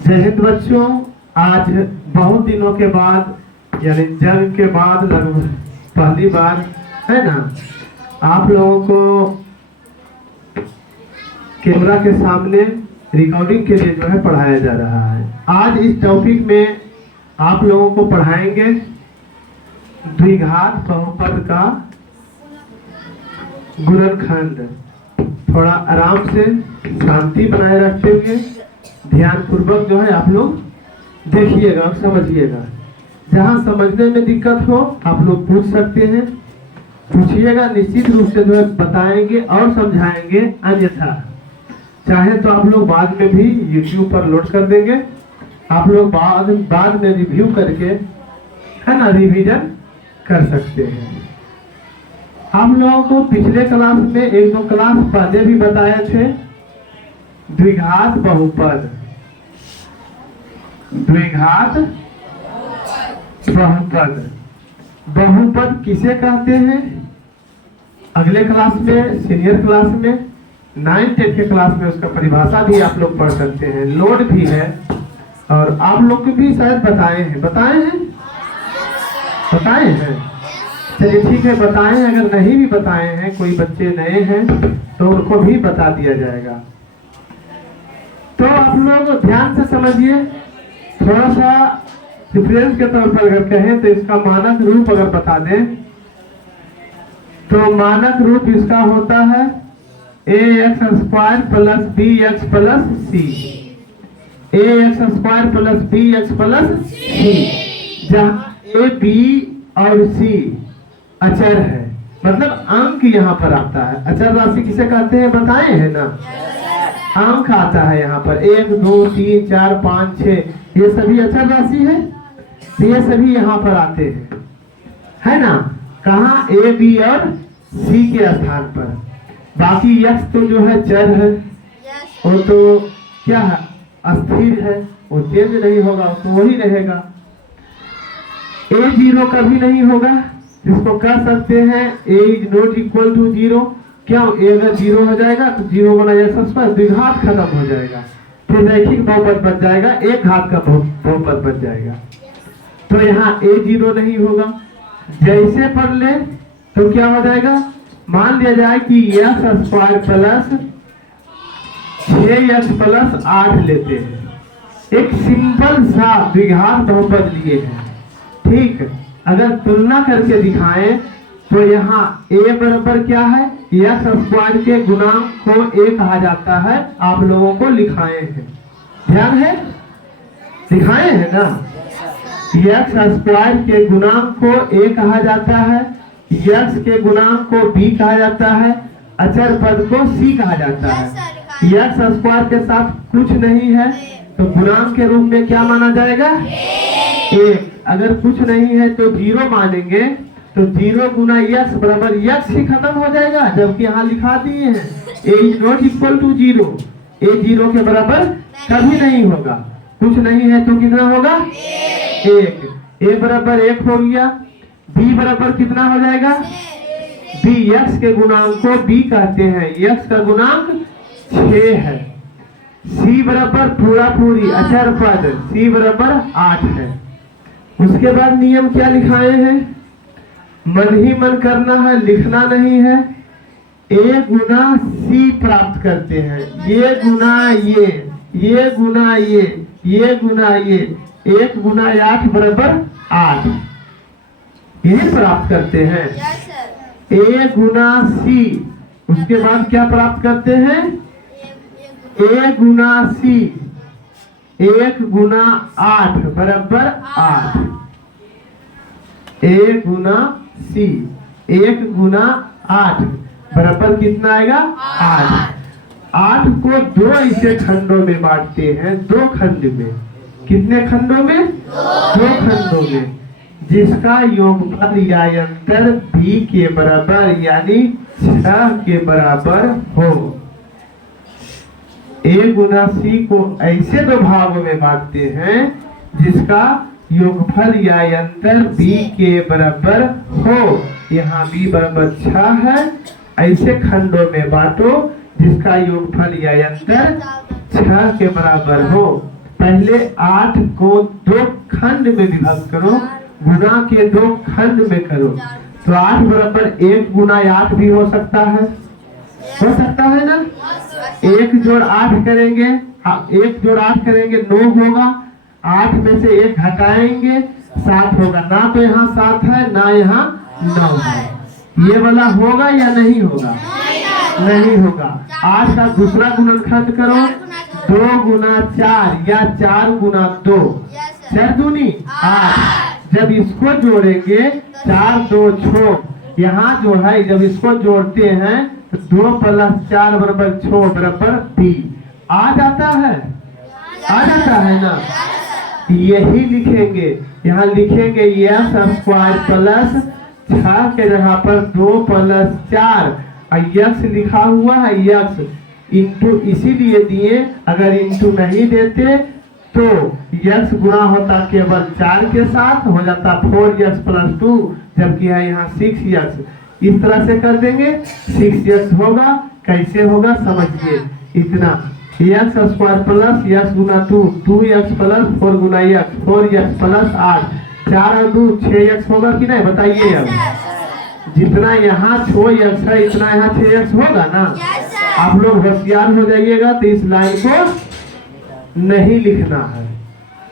जय हिंद बच्चों। आज बहुत दिनों के बाद यानी जंग के बाद लगभग पहली बार है ना आप लोगों को कैमरा के सामने रिकॉर्डिंग के लिए जो है पढ़ाया जा रहा है। आज इस टॉपिक में आप लोगों को पढ़ाएंगे द्विघात बहुपद का गुणनखंड। थोड़ा आराम से शांति बनाए रखते हुए ध्यान पूर्वक जो है आप लोग देखिएगा और समझिएगा। जहाँ समझने में दिक्कत हो आप लोग पूछ सकते हैं, पूछिएगा। निश्चित रूप से जो है बताएंगे और समझाएंगे, अन्यथा चाहे तो आप लोग बाद में भी YouTube पर लोड कर देंगे। आप लोग बाद में रिव्यू करके है ना रिवीजन कर सकते हैं। हम लोगों को पिछले क्लास में एक दो क्लास पहले भी बताए थे द्विघात बहुपद। द्विघात बहुपद, बहुपद किसे कहते हैं अगले क्लास में, सीनियर क्लास में, 9th 10th के क्लास में उसका परिभाषा भी आप लोग पढ़ सकते हैं। लोड भी है और आप लोग को भी शायद बताए हैं। चलिए ठीक है, बताएं। अगर नहीं भी बताए हैं, कोई बच्चे नए हैं तो उनको भी बता दिया जाएगा। तो आप लोग ध्यान से समझिए। थोड़ा सा डिफरेंस के तौर पर अगर कहें तो इसका मानक रूप अगर बता दें तो मानक रूप इसका होता है ax² plus bx plus c। ax² plus bx plus c, जहाँ a b और c अचर है, मतलब अंक यहाँ पर आता है। अचर राशि किसे कहते हैं बताए हैं ना? अंक आता है यहाँ पर 1 2 3 4 5 6, ये सभी अचर राशि है। ये सभी यहाँ पर आते हैं, है ना? कहाँ? a b और c के स्थान पर। बाकी x तो जो है चर है, वो तो क्या है? अस्थिर है, वो चेंज नहीं होगा, तो वही रहेगा। a0 कभी नहीं होगा, जिसको कह सकते हैं a is not equal to 0। क्यों? a अगर 0 हो जाएगा तो 0 गुना x² द्विघात खत्म हो जाएगा, फिर रैखिक बहुपद बच जाएगा, एक घात का बहुपद बच जाएगा। तो यहाँ a0 नहीं होगा। जैसे पढ़ ले तो क्या हो जाएगा? मान लिया जाए कि x² प्लस 6x प्लस 8 लेते हैं, एक सिंपल सा द्विघात बहुपद लिए हैं। ठीक, अगर तुलना करके दिखाएं तो यहाँ a बराबर क्या है? x² के गुणांक को a कहा जाता है। आप लोगों को लिखाए हैं, ध्यान है? लिखाए हैं ना? x² के गुणांक को a कहा जाता है, x के गुणांक को b कहा जाता है, अचर पद को c कहा जाता है। x² के साथ कुछ नहीं है तो गुणांक के रूप में क्या माना जाएगा? 1। अगर कुछ नहीं है तो 0 मानेंगे, तो 0 गुना x बराबर x ही खत्म हो जाएगा। जबकि यहाँ लिखा दिए हैं a is not equal to 0, a 0 के बराबर कभी नहीं होगा। कुछ नहीं है तो कितना होगा? 1। a बराबर 1 हो गया। b बराबर कितना हो जाएगा? b, x के गुणांक को b कहते हैं, x का गुणांक 6 है। c बराबर पूरी अचर पद c बराबर 8 है। उसके बाद नियम क्या लिखाए हैं? मन ही मन करना है, लिखना नहीं है। a गुना c प्राप्त करते हैं, ये गुना ये गुना ये गुना ये, 1 गुना 8 बराबर 8, ये प्राप्त करते हैं। a गुना c, उसके बाद क्या प्राप्त करते हैं? a गुना c, 1 गुना 8 बराबर 8। a गुना c, 1 गुना 8 बराबर कितना आएगा? 8। 8 को 2 ऐसे खंडों में बांटते हैं, 2 खंड में। कितने खंडों में? 2 खंडों में, जिसका योगफल या अंतर b के बराबर यानी 6 के बराबर हो। a गुना c को ऐसे 2 भागों में बांटते हैं जिसका योगफल या अंतर b के बराबर हो। यहाँ b बराबर 6 है, ऐसे खंडों में बांटो जिसका योगफल या अंतर 6 के बराबर हो। पहले 8 को 2 खंड में विभक्त करो, गुना के 2 खंड में करो। तो 8 बराबर 1 गुना 8 भी हो सकता है ना। 1 जोड़ 8 करेंगे, 1 जोड़ 8 करेंगे 9 होगा। 8 में से 1 घटाएंगे 7 होगा। ना तो यहाँ 7 है ना यहाँ 9 है। ये वाला होगा या नहीं होगा? नहीं होगा। 8 का दूसरा गुणनखंड करो, 2 गुना 4 या 4 गुना 2, 4 दूनी 8। जब इसको जोड़ेंगे 4 2 6, यहाँ जो है जब इसको जोड़ते हैं तो 2 + 4 बराबर 6 बराबर 3 आ जाता है ना। यही लिखेंगे, यहाँ लिखेंगे x स्क्वायर प्लस 6 के जगह पर 2 + 4 x लिखा हुआ है। x इंटू इसीलिए दिए, अगर इंटू नहीं देते तो x गुना होता केवल 4 के साथ, हो जाता 4x + 2, जबकि है यहाँ 6x। इस तरह से कर देंगे 6x होगा। कैसे होगा समझिए, इतना x स्क्वायर प्लस x गुना 2, 2x प्लस 4 गुना x, 4x प्लस 8, 4 और 2 6x होगा कि नहीं बताइए। अब जितना यहाँ 6x है इतना यहाँ 6x होगा ना। आप लोग होशियार हो जाइएगा तो इस लाइन को नहीं लिखना है।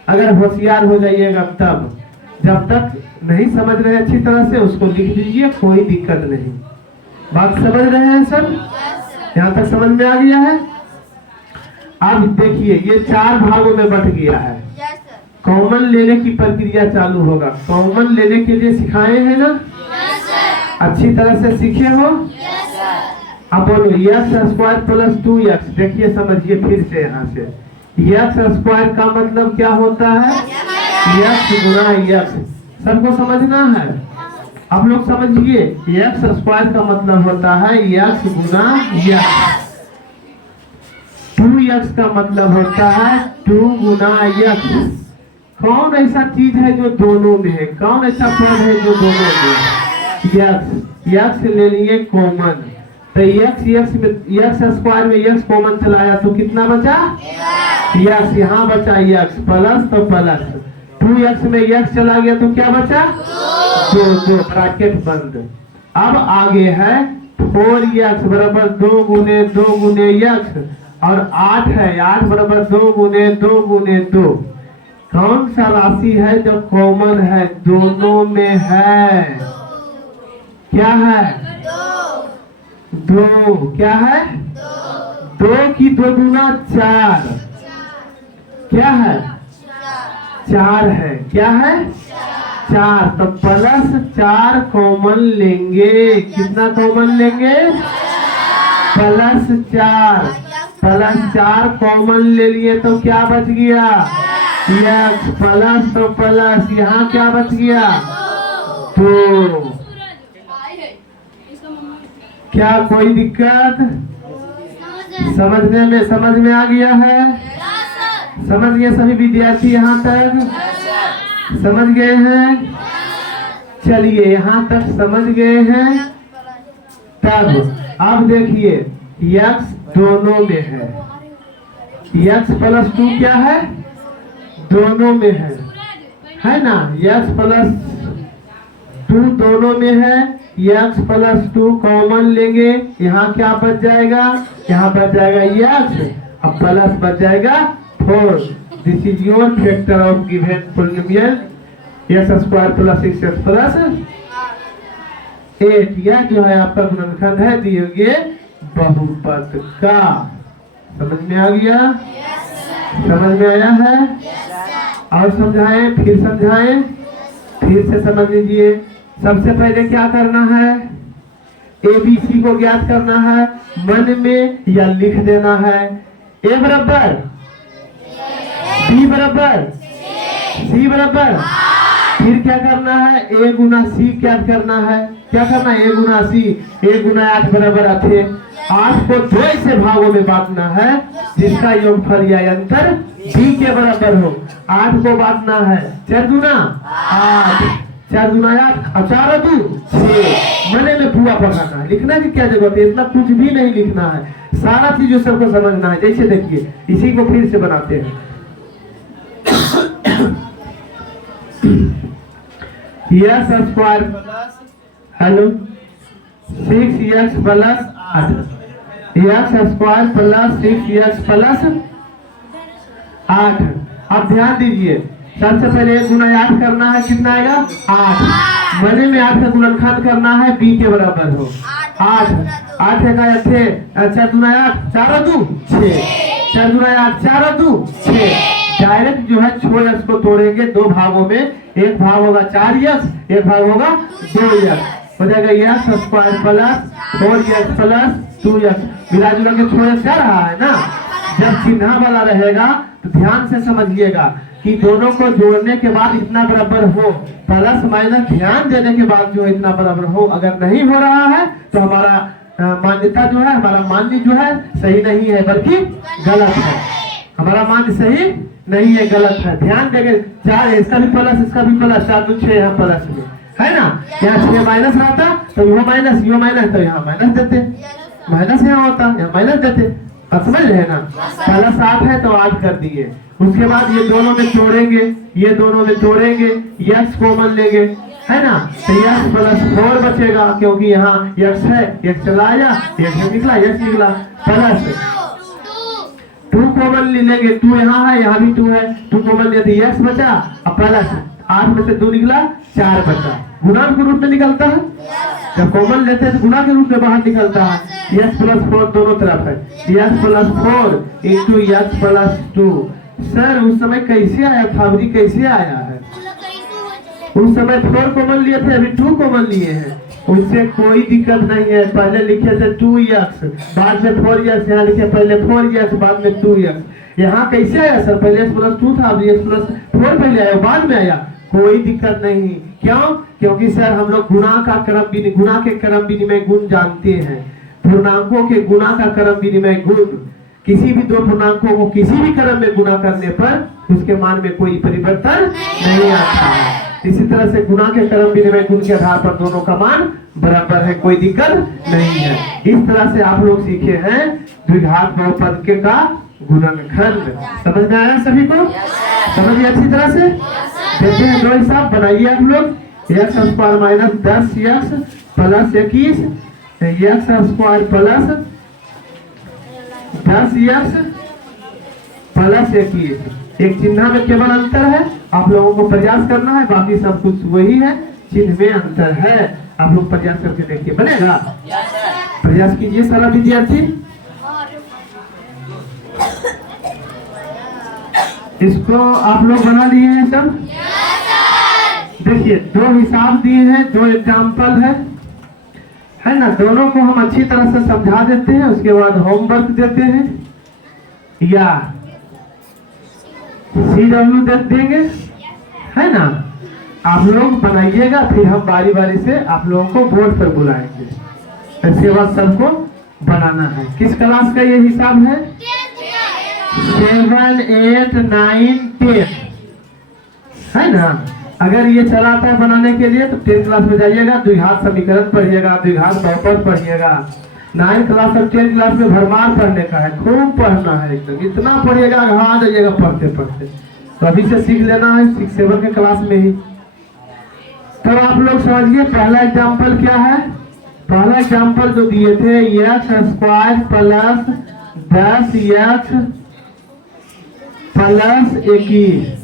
अगर होशियार हो जाइएगा तब, जब तक नहीं समझ रहे अच्छी तरह से उसको लिख दीजिए, कोई दिक्कत नहीं। बात समझ रहे हैं सब? यहाँ तक समझ में आ गया है? अब देखिए ये 4 भागों में बट गया है। कॉमन लेने की प्रक्रिया चालू होगा। कॉमन लेने के लिए सिखाए हैं ना? अच्छी तरह से सीखे हो? अब बोलो x स्क्वायर प्लस 2x। देखिए समझिए फिर से, यहाँ से x स्क्वायर का मतलब क्या होता है? x गुना x। सबको समझना है? आप लोग समझिए, x स्क्वायर का मतलब होता है x गुना x। 2x का मतलब होता है 2 गुना x। कौन ऐसा चीज है जो दोनों में है? कौन ऐसा पद है जो दोनों में है? x ले लिए कॉमन, तो x में x स्क्वायर में x कॉमन चलाया तो कितना बचा? x। यहाँ बचा x प्लस, तो प्लस 2x में x चला गया तो क्या बचा? 2 ब्रैकेट बंद। अब आगे है 4x बराबर 2 गुने 2 गुने x, और 8 है, 8 बराबर 2 गुने 2 गुने 2। कौन सा राशि है जो कॉमन है दोनों में है? क्या है? 2। क्या है? 2 की 2 गुना 4। क्या है? 4 है। क्या है? 4। तो प्लस 4 कॉमन लेंगे। कितना कॉमन लेंगे? प्लस 4। प्लस 4 कॉमन ले लिए तो क्या बच गया? x प्लस, तो प्लस यहाँ क्या बच गया? 2। क्या कोई दिक्कत? समझ में आ गया है? समझ गए सभी विद्यार्थी? यहाँ तक समझ गए हैं? चलिए यहाँ तक समझ गए हैं। तब अब देखिए x दोनों में है। x + 2 क्या है? दोनों में है ना? x + 2 दोनों में है। x + 2 कॉमन लेंगे, यहाँ क्या बच जाएगा? यहाँ बच जाएगा x, अब प्लस बच जाएगा 4। This is your factor of given polynomial x square plus 6x plus 8। यह जो है आपका गुणनखंड है दिए गए बहुपद का। समझ में आ गया? समझ में आया है? और समझाएं, फिर समझाएं, फिर से समझ लीजिए। सबसे पहले क्या करना है? ABC को ज्ञात करना है, मन में या लिख देना है। A बराबर B बराबर C बराबर, फिर क्या करना है? A गुना C क्या करना है? क्या करना है? A Guna C। A गुना 8 बराबर 8 को 2 ऐसे भागों में बांटना है जिसका योगफल या अंतर B के बराबर हो। 8 को बांटना है 4 गुना 8, 4 दूना 8 और 4 और 2 6। मने में पूरा पढ़ाना है, लिखना की क्या जरूरत है, इतना कुछ भी नहीं लिखना है, सारा चीज जो सबको समझना है। जैसे देखिए इसी को फिर से बनाते हैं। Yes square plus hello 6x plus 8 x square plus 6x plus 8। अब ध्यान दीजिए सबसे पहले 1 गुना 8 करना है, कितना आएगा 8। मने में 8 का गुणनखंड करना है b के बराबर हो 8 8 का 4 दूना 8 4 और 2 6 4 दूना 8 4 और 2 6। डायरेक्ट जो है 6x को तोड़ेंगे दो भागों में, एक भाग होगा 4x एक भाग होगा 2x, हो जाएगा x square plus 4x plus 2x। मिला जुला के 6x आ रहा है ना। जब चिन्ह वाला रहेगा तो ध्यान से समझिएगा कि दोनों को जोड़ने के बाद इतना बराबर हो, प्लस माइनस ध्यान देने के बाद जो है इतना बराबर हो। अगर नहीं हो रहा है तो हमारा मान्यता जो है, हमारा मान्य जो है सही नहीं है बल्कि गलत है, हमारा मान्य सही नहीं है गलत है। ध्यान देंगे 4 इसका भी प्लस इसका भी प्लस 4 2 6 यहाँ प्लस में है ना। यहाँ 6 माइनस रहता तो वो माइनस तो यहाँ माइनस देते, माइनस यहाँ होता यहाँ माइनस देते। अब समझ रहे ना, प्लस 8 है तो 8 कर दिए। उसके बाद ये दोनों में जोड़ेंगे, ये दोनों में जोड़ेंगे, x कॉमन लेंगे है ना, तो x प्लस 4 बचेगा क्योंकि यहाँ x है, x चला आया, x निकला, x निकला, प्लस 2 कॉमन लेंगे, 2 यहाँ है यहाँ भी 2 है, 2 कॉमन लेते x बचा और प्लस 8 में से 2 निकला 4 बचा। गुणा के रूप में निकलता है, जब कॉमन लेते हैं तो गुणा के रूप में बाहर निकलता है। x प्लस 4 दोनों तरफ है, x plus 4 into x plus 2। Sir उस समय कैसे आया था, अभी कैसे आया है? उस समय 4 कॉमन लिए थे, अभी 2 कॉमन लिए हैं, उससे कोई दिक्कत नहीं है। पहले लिखे थे 2x बाद में 4x, यहाँ लिखे पहले 4x बाद में 2x। यहाँ कैसे आया सर? पहले x प्लस 2 था, अभी x प्लस 4 पहले आया बाद में आया, कोई दिक्कत नहीं। क्यों? क्योंकि सर हम लोग गुणा के क्रम विनिमय गुण जानते हैं। पूर्णांकों के गुणा का क्रम विनिमय गुण, किसी भी दो पूर्णांकों को किसी भी क्रम में गुणा करने पर उसके मान में कोई परिवर्तन नहीं आता है। इसी तरह से गुणा के क्रम विनिमय गुण के आधार पर दोनों का मान बराबर है, कोई दिक्कत नहीं है। इस तरह से आप लोग सीखे हैं द्विघात बहुपद के का गुणनखंड। समझ में आया सभी को? समझिए अच्छी तरह से। देखते हैं दो हिसाब बनाइए आप लोग। x square minus 10x plus 21, x square plus 10x plus 21। एक चिन्ह में केवल अंतर है, आप लोगों को प्रयास करना है, बाकी सब कुछ वही है, चिन्ह में अंतर है। आप लोग प्रयास करके देखिए, बनेगा? प्रयास कीजिए सारा विद्यार्थी। इसको आप लोग बना लिए हैं सब? देखिए दो हिसाब दिए हैं, 2 एग्जाम्पल है ना। दोनों को हम अच्छी तरह से समझा देते हैं, उसके बाद होमवर्क देते हैं या CW देंगे है ना। आप लोग बनाइएगा, फिर हम बारी बारी से आप लोगों को बोर्ड पर बुलाएंगे। इसके बाद सबको बनाना है। किस क्लास का ये हिसाब है? 7, 8, 9, 10 है ना। अगर ये चलाता है बनाने के लिए तो 10 क्लास में जाइएगा, द्विघात समीकरण पढ़िएगा, द्विघात बहुपद पढ़िएगा। 9 क्लास और 10 क्लास में भरमार पढ़ने का है, खूब पढ़ना है, एकदम इतना पढ़िएगा आ जाइएगा पढ़ते पढ़ते। तो अभी से सीख लेना है 6, 7 के क्लास में ही। तो आप लोग समझिए पहला एग्जाम्पल क्या है। पहला एग्जाम्पल जो दिए थे x square plus 10x plus 21,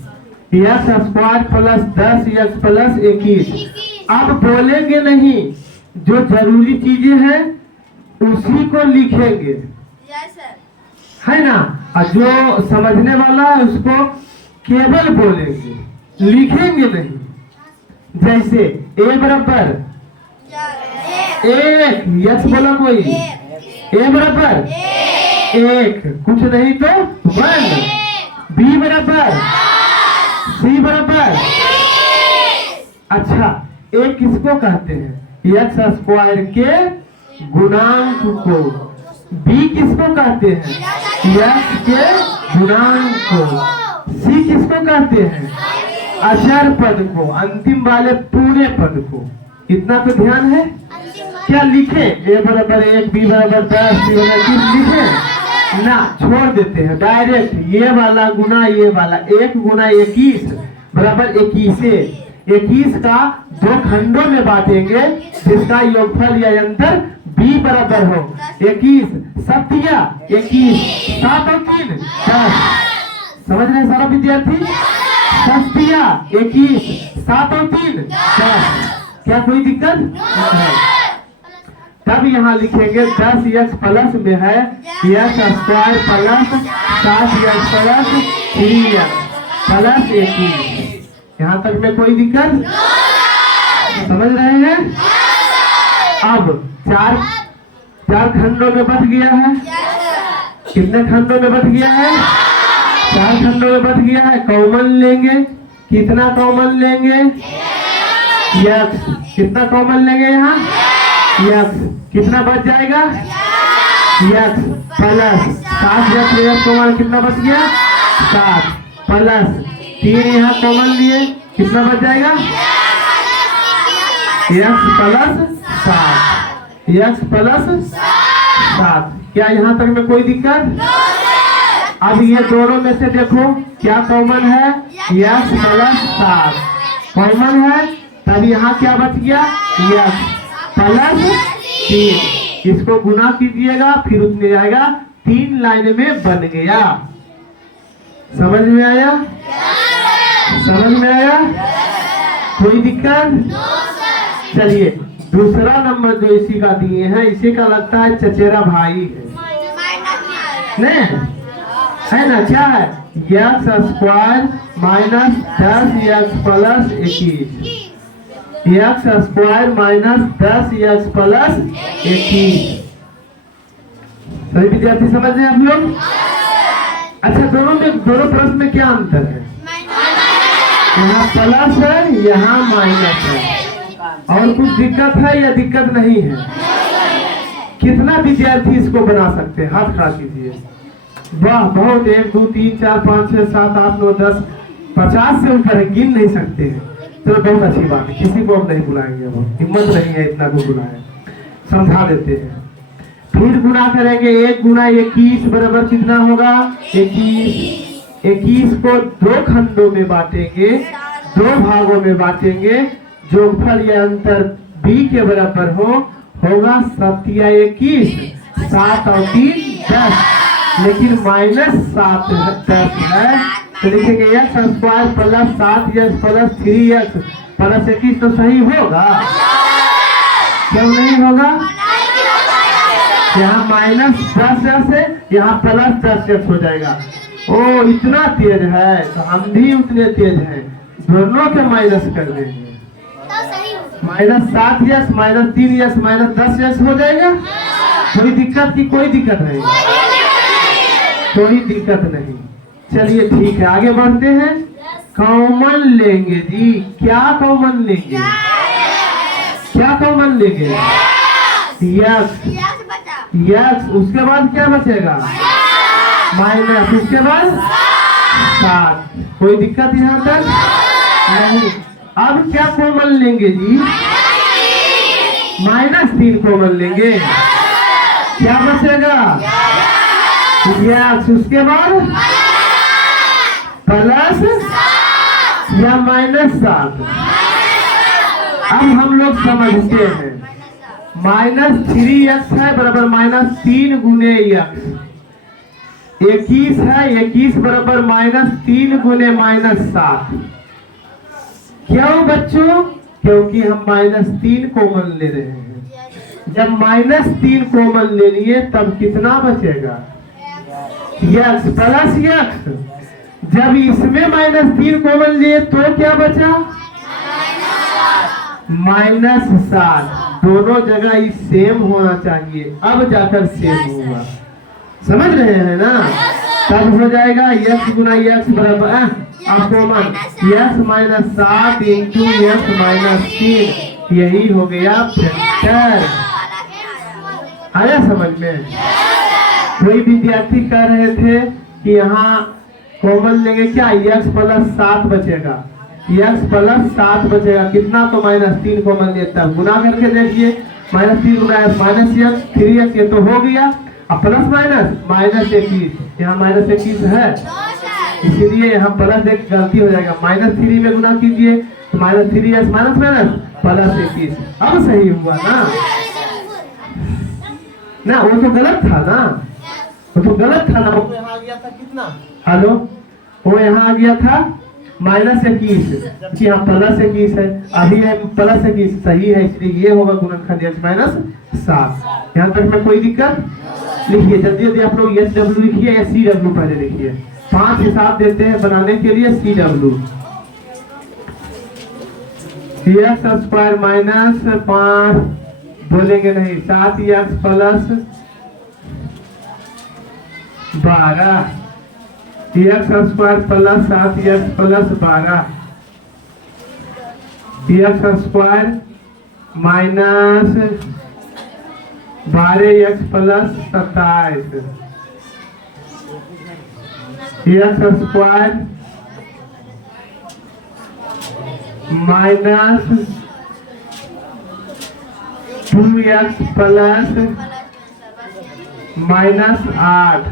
x square plus 10x plus 21। अब बोलेंगे नहीं, जो जरूरी चीजें हैं उसी को लिखेंगे है ना, और जो समझने वाला है उसको केवल बोलेंगे, लिखेंगे नहीं। जैसे a बराबर 1, x बोला कोई, a बराबर 1, कुछ नहीं तो 1, b बराबर c बराबर। अच्छा a किसको कहते हैं? x स्क्वायर के गुणांक को। b किसको कहते हैं? x के गुणांक को। c किसको कहते हैं? अचर पद को, अंतिम वाले पूरे पद को, इतना तो ध्यान है। क्या लिखे? a बराबर 1, b बराबर 10, c बराबर 20 लिखे ना, छोड़ देते हैं डायरेक्ट। ये वाला गुना ये वाला, 1 गुना 21 बराबर 21। 21 का 2 खंडों में बांटेंगे जिसका योगफल या अंतर b बराबर हो 21 सत्या 21 7 और 3 10। समझ रहे हैं सारा विद्यार्थी? सत्या 21 7 और 3 10। क्या कोई दिक्कत नहीं? तब यहाँ लिखेंगे 10x प्लस में है x square plus 7x plus 3x plus 21। यहाँ तक में कोई दिक्कत? समझ रहे हैं? अब चार खंडों में बट गया है। कितने खंडों में बट गया है? 4 खंडों में बट गया है। कॉमन लेंगे, कितना कॉमन लेंगे? x। कितना कॉमन लेंगे यहाँ? x। कितना बच जाएगा? x प्लस 7x कॉमन कितना बच गया? 7 प्लस 3 यहाँ कॉमन लिए, कितना बच जाएगा? x plus 7 x plus 7। क्या यहाँ तक में कोई दिक्कत? अब ये दोनों में से देखो क्या कॉमन है? x प्लस 7 कॉमन है, तब यहाँ क्या बच गया? x plus 3। इसको गुना कीजिएगा फिर उतने जाएगा, 3 लाइन में बन गया। समझ में आया? समझ में आया? कोई दिक्कत? चलिए दूसरा नंबर जो इसी का दिए हैं, इसी का लगता है चचेरा भाई है नहीं है ना? क्या है? x square minus 10x plus 21। x square minus 10x plus 21। सही विद्यार्थी समझ रहे हैं आप लोग? अच्छा, दोनों प्रश्न में क्या अंतर है? यहाँ प्लस है, यहाँ माइनस है। और कुछ दिक्कत है या दिक्कत नहीं है? कितना विद्यार्थी इसको बना सकते हैं? हाथ खड़ा कीजिए। वाह, बहुत। 1 2 3 4 5 6 7 8 9 10 50 से ऊपर है, गिन नहीं सकते हैं। चलो बहुत अच्छी बात है, किसी को हम नहीं बुलाएंगे, अब हिम्मत नहीं है इतना को बुलाए, समझा देते हैं। फिर गुना करेंगे, 1 गुना 21 बराबर कितना होगा? 21। 21 को 2 खंडों में बांटेंगे, 2 भागों में बांटेंगे, जोगफल या अंतर b के बराबर होगा 7 या 21 7 और 3 10। लेकिन माइनस 7 10 है, तो लिखेंगे x square plus 7x plus 3x plus 21। तो सही होगा? क्यों नहीं होगा? यहाँ माइनस 10x है, यहाँ प्लस 10x हो जाएगा। ओ इतना तेज है, तो हम भी उतने तेज हैं, दोनों के माइनस कर देंगे। Minus 7x minus 3x minus 10x हो जाएगा। कोई दिक्कत की? कोई दिक्कत नहीं, कोई दिक्कत नहीं। चलिए ठीक है, आगे बढ़ते हैं। कॉमन लेंगे जी। क्या कॉमन लेंगे? क्या कॉमन लेंगे? यस। उसके बाद क्या बचेगा? माइनस, उसके बाद 7। कोई दिक्कत यहाँ तक नहीं। अब क्या कॉमन लेंगे जी? -3 कॉमन लेंगे। क्या बचेगा? यस। उसके बाद प्लस या -7। अब हम लोग समझते हैं, -3x है बराबर -3 गुने x। 21 है, 21 बराबर -3 गुने -7। क्यों बच्चों? क्योंकि हम -3 कॉमन ले रहे हैं। जब -3 कॉमन ले लिए तब कितना बचेगा? x plus x। जब इसमें -3 कॉमन लिए तो क्या बचा? -7। दोनों जगह ही सेम होना चाहिए, अब जाकर सेम हुआ। समझ रहे हैं ना? तब हो जाएगा x गुना x बराबर अब common x minus 7 into x minus 3। यही हो गया फैक्टर। आया समझ में? कोई विद्यार्थी कह रहे थे कि यहाँ कॉमन लेंगे क्या? x प्लस 7 बचेगा। x प्लस 7 बचेगा कितना, तो -3 कॉमन लेता है, गुना करके देखिए -3 गुना -x 3x, ये तो हो गया। अब प्लस -21, यहाँ -21 है, इसीलिए यहाँ प्लस एक गलती हो जाएगा, -3 में गुना कीजिए तो -3x +21, अब सही हुआ ना। ना वो तो गलत था ना, वो तो गलत था ना, वो यहाँ आ गया था कितना, हेलो, वो यहाँ आ गया था -21, कि यहाँ +21 है, अभी है +21 सही है, इसलिए ये होगा गुणनखंड x -7। यहाँ तक में कोई दिक्कत? लिखिए जल्दी जल्दी आप लोग SW लिखिए या CW पहले लिखिए, 5 हिसाब देते हैं बनाने के लिए। CW x² -5 बोलेंगे नहीं, 7x + 12, x² + 7x + 12, x² -12x + 27, x² -2x + -8,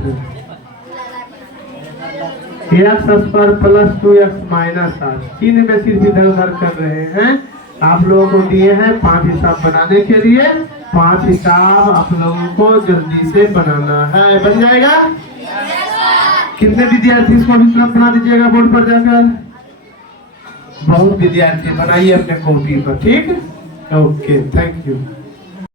x² + 2x -8, चिन्ह में सिर्फ इधर उधर कर रहे हैं। आप लोगों को दिए हैं 5 हिसाब बनाने के लिए, 5 हिसाब आप लोगों को जल्दी से बनाना है, बन जाएगा। कितने विद्यार्थी इसको अभी तुरंत बना दीजिएगा बोर्ड पर जाकर, बहुत विद्यार्थी बनाइए अपने कॉपी पर, ठीक। Okay, thank you.